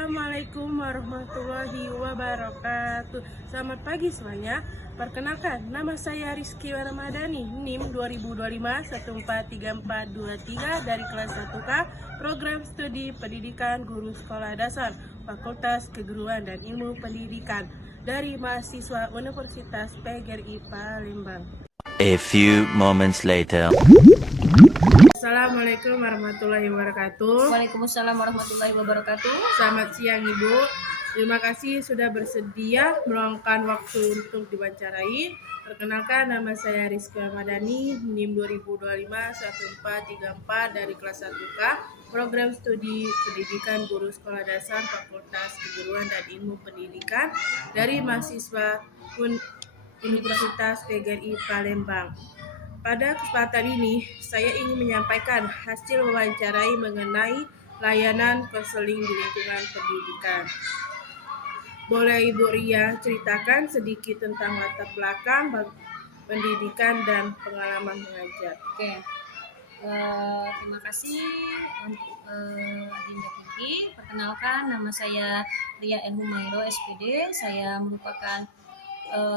Assalamualaikum warahmatullahi wabarakatuh. Selamat pagi semuanya. Perkenalkan, nama saya Rizky Ramadhani, NIM 2025-143423 dari kelas 1K, Program Studi Pendidikan Guru Sekolah Dasar, Fakultas Keguruan dan Ilmu Pendidikan dari mahasiswa Universitas PGRI Palembang. A few moments later. Assalamualaikum warahmatullahi wabarakatuh. Waalaikumsalam warahmatullahi wabarakatuh. Selamat siang Ibu. Terima kasih sudah bersedia meluangkan waktu untuk diwawancarai. Perkenalkan, nama saya Rizky Ramadhani, NIM 2025-1434 dari kelas 1K, Program Studi Pendidikan Guru Sekolah Dasar, Fakultas Keguruan dan Ilmu Pendidikan dari mahasiswa Universitas PGRI Palembang. Pada kesempatan ini, saya ingin menyampaikan hasil wawancarai mengenai layanan konseling di lingkungan pendidikan. Boleh Ibu Ria ceritakan sedikit tentang latar belakang pendidikan dan pengalaman mengajar? Oke, terima kasih untuk Adinda Kiki. Perkenalkan, nama saya Ria N. Humairo, SPD. Saya merupakan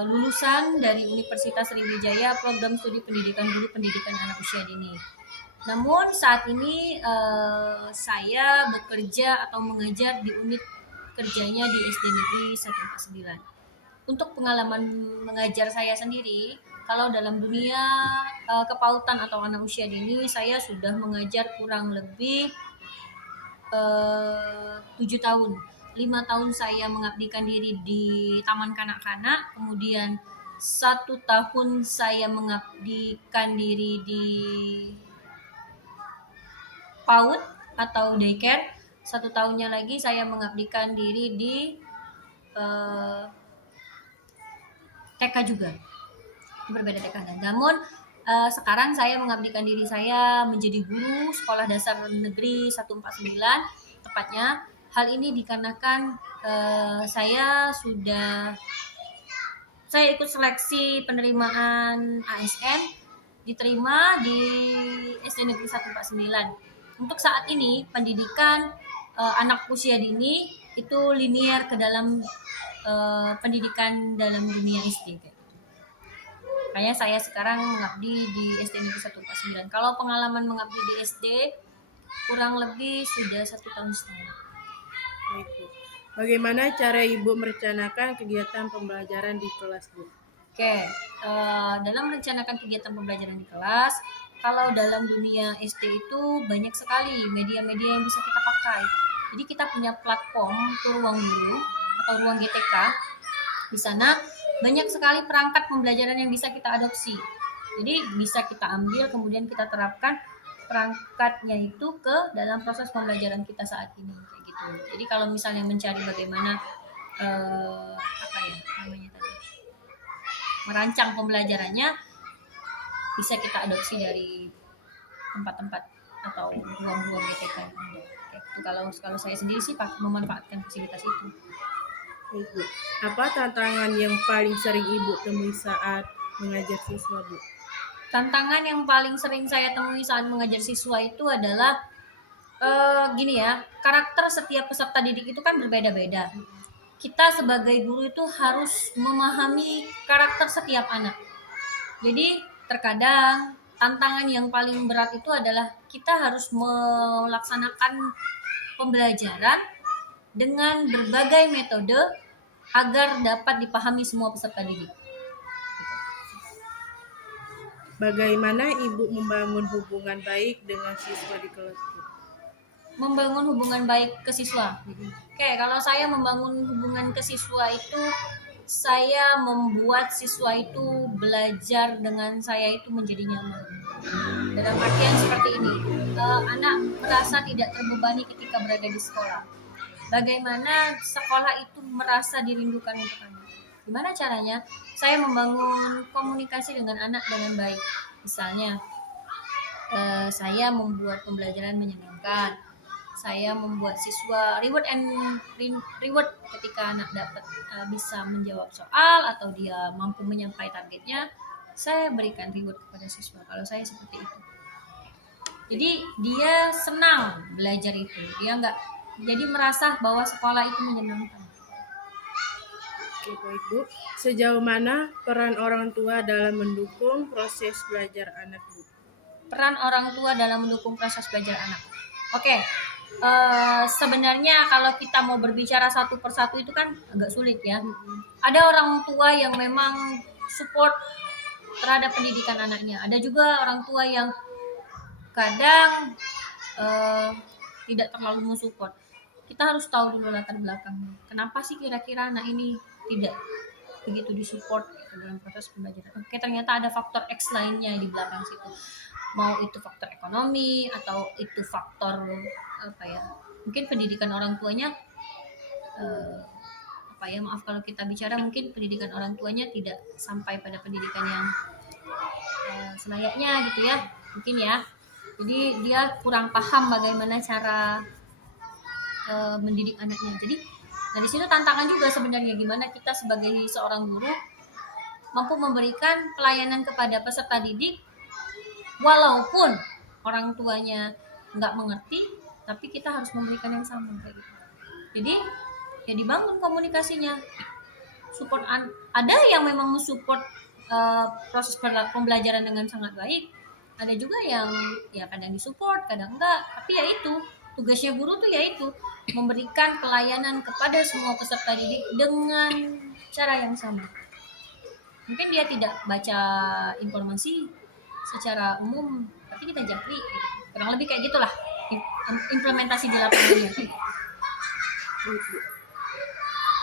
lulusan dari Universitas Sriwijaya, Program Studi Pendidikan Guru Pendidikan Anak Usia Dini. Namun saat ini saya bekerja atau mengajar di unit kerjanya di SD Negeri 149. Untuk pengalaman mengajar saya sendiri, kalau dalam dunia kepautan atau anak usia dini, saya sudah mengajar kurang lebih 7 tahun. 5 tahun saya mengabdikan diri di Taman Kanak-kanak, kemudian 1 tahun saya mengabdikan diri di PAUD atau daycare. 1 tahunnya lagi saya mengabdikan diri di TK juga. Berbeda TK. Namun sekarang saya mengabdikan diri saya menjadi guru sekolah dasar negeri 149 tepatnya. Hal ini dikarenakan saya ikut seleksi penerimaan ASN, diterima di SD Negeri 149. Untuk saat ini pendidikan anak usia dini itu linear ke dalam pendidikan dalam dunia SD. Makanya saya sekarang mengabdi di SD Negeri 149. Kalau pengalaman mengabdi di SD kurang lebih sudah 1 tahun setengah. Bagaimana cara Ibu merencanakan kegiatan pembelajaran di kelas, Bu? Oke, dalam merencanakan kegiatan pembelajaran di kelas, kalau dalam dunia SD itu banyak sekali media-media yang bisa kita pakai. Jadi kita punya platform Ruang Guru atau Ruang GTK. Di sana banyak sekali perangkat pembelajaran yang bisa kita adopsi. Jadi bisa kita ambil kemudian kita terapkan perangkatnya itu ke dalam proses pembelajaran kita saat ini kayak gitu. Jadi kalau misalnya mencari bagaimana merancang pembelajarannya, bisa kita adopsi dari tempat-tempat atau ruang-ruang GTK yang ada. Itu kalau saya sendiri sih memanfaatkan fasilitas itu. Ibu, apa tantangan yang paling sering Ibu temui saat mengajar siswa, Bu? Tantangan yang paling sering saya temui saat mengajar siswa itu adalah gini ya, karakter setiap peserta didik itu kan berbeda-beda. Kita sebagai guru itu harus memahami karakter setiap anak. Jadi terkadang tantangan yang paling berat itu adalah kita harus melaksanakan pembelajaran dengan berbagai metode agar dapat dipahami semua peserta didik. Bagaimana Ibu membangun hubungan baik dengan siswa di kelas, Bu? Membangun hubungan baik ke siswa. Oke, kalau saya membangun hubungan ke siswa itu, saya membuat siswa itu belajar dengan saya itu menjadi nyaman. Dalam artian seperti ini, anak merasa tidak terbebani ketika berada di sekolah. Bagaimana sekolah itu merasa dirindukan untuk anak. Gimana caranya? Saya membangun komunikasi dengan anak dengan baik. Misalnya, saya membuat pembelajaran menyenangkan. Saya membuat siswa reward ketika anak dapat bisa menjawab soal atau dia mampu menyampai targetnya, saya berikan reward kepada siswa. Kalau saya seperti itu. Jadi dia senang belajar itu. Dia Jadi merasa bahwa sekolah itu menyenangkan. Oke, baik Bu. Sejauh mana peran orang tua dalam mendukung proses belajar anak Bu? Peran orang tua dalam mendukung proses belajar anak. Oke, sebenarnya kalau kita mau berbicara satu persatu itu kan agak sulit ya. Ada orang tua yang memang support terhadap pendidikan anaknya. Ada juga orang tua yang kadang tidak terlalu mensupport. Kita harus tahu dulu latar belakangnya. Kenapa sih kira-kira anak ini tidak begitu disupport gitu dalam proses pembelajaran? Oke, ternyata ada faktor X lainnya di belakang situ. Mau itu faktor ekonomi atau itu faktor apa ya? Mungkin pendidikan orang tuanya apa ya? Maaf kalau kita bicara mungkin pendidikan orang tuanya tidak sampai pada pendidikan yang selayaknya gitu ya. Mungkin ya. Jadi dia kurang paham bagaimana cara mendidik anaknya. Jadi di situ tantangan juga sebenarnya gimana kita sebagai seorang guru mampu memberikan pelayanan kepada peserta didik walaupun orang tuanya nggak mengerti, tapi kita harus memberikan yang sama kayak gitu. Jadi ya dibangun komunikasinya. Support ada yang memang mensupport proses pembelajaran dengan sangat baik. Ada juga yang ya kadang disupport, kadang enggak. Tapi ya itu tugasnya guru tuh yaitu memberikan pelayanan kepada semua peserta didik dengan cara yang sama. Mungkin dia tidak baca informasi secara umum, tapi kita japri. Kurang lebih kayak gitulah implementasi di lapangannya. Baik, Bu.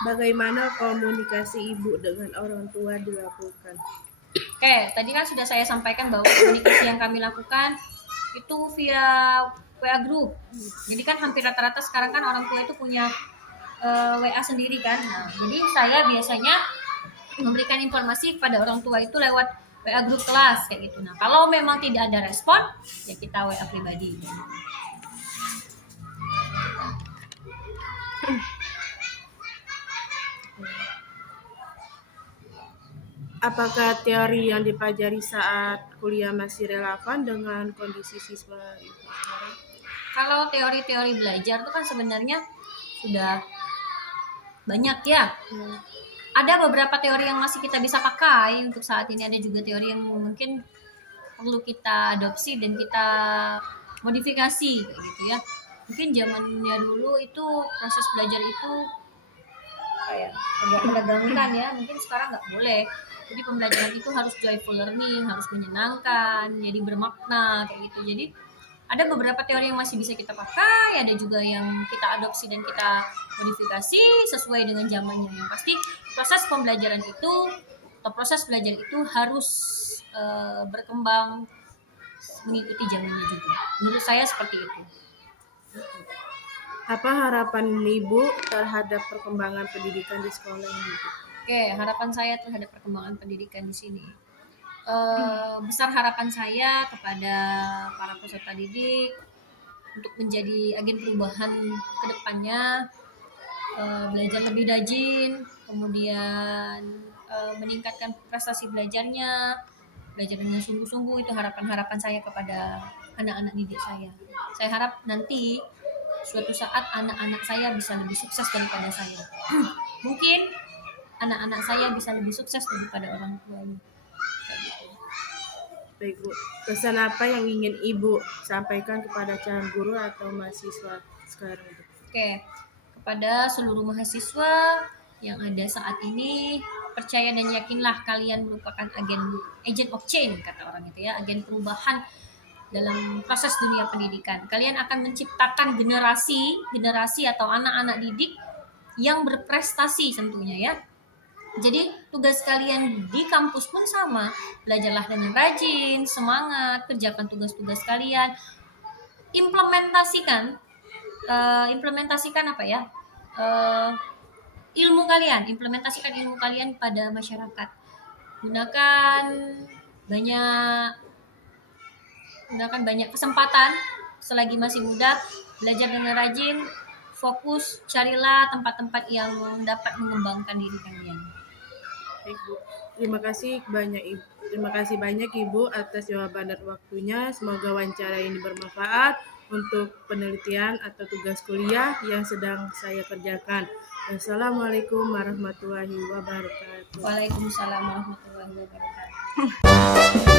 Bagaimana komunikasi Ibu dengan orang tua dilakukan? Oke, tadi kan sudah saya sampaikan bahwa komunikasi yang kami lakukan itu via WA group. Jadi kan hampir rata-rata sekarang kan orang tua itu punya WA sendiri kan. Nah, jadi saya biasanya memberikan informasi kepada orang tua itu lewat WA group kelas kayak gitu. Nah, kalau memang tidak ada respon, ya kita WA pribadi. Apakah teori yang dipelajari saat kuliah masih relevan dengan kondisi siswa Ibu sekarang? Kalau teori-teori belajar itu kan sebenarnya sudah banyak ya. Ada beberapa teori yang masih kita bisa pakai untuk saat ini, ada juga teori yang mungkin perlu kita adopsi dan kita modifikasi kayak gitu ya. Mungkin zamannya dulu itu proses belajar itu kayak agak menegangkan ya, mungkin sekarang nggak boleh. Jadi pembelajaran itu harus joyful learning, harus menyenangkan, jadi bermakna kayak gitu. Jadi ada beberapa teori yang masih bisa kita pakai, ada juga yang kita adopsi dan kita modifikasi sesuai dengan zamannya. Yang pasti proses pembelajaran itu atau proses belajar itu harus berkembang mengikuti zamannya juga. Menurut saya seperti itu. Apa harapan Ibu terhadap perkembangan pendidikan di sekolah ini? Oke, harapan saya terhadap perkembangan pendidikan di sini. Besar harapan saya kepada para peserta didik untuk menjadi agen perubahan ke depannya, belajar lebih rajin, kemudian meningkatkan prestasi belajarnya, belajar dengan sungguh-sungguh. Itu harapan-harapan saya kepada anak-anak didik saya. Saya harap nanti suatu saat anak-anak saya bisa lebih sukses daripada saya. Mungkin anak-anak saya bisa lebih sukses daripada orang tuanya. Baik, Bu. Pesan apa yang ingin Ibu sampaikan kepada calon guru atau mahasiswa sekarang, Bu? Oke, kepada seluruh mahasiswa yang ada saat ini, percaya dan yakinlah kalian merupakan agent of change, kata orang itu ya, agen perubahan dalam proses dunia pendidikan. Kalian akan menciptakan generasi atau anak-anak didik yang berprestasi tentunya ya. Jadi tugas kalian di kampus pun sama, belajarlah dengan rajin, semangat, kerjakan tugas-tugas kalian, implementasikan apa ya, implementasikan ilmu kalian pada masyarakat. Gunakan banyak kesempatan selagi masih muda, belajar dengan rajin, fokus, carilah tempat-tempat yang dapat mengembangkan diri kalian. Baik, Bu. Terima kasih banyak Ibu atas jawaban dan waktunya. Semoga wawancara ini bermanfaat untuk penelitian atau tugas kuliah yang sedang saya kerjakan. Wassalamualaikum warahmatullahi wabarakatuh. Waalaikumsalam warahmatullahi wabarakatuh.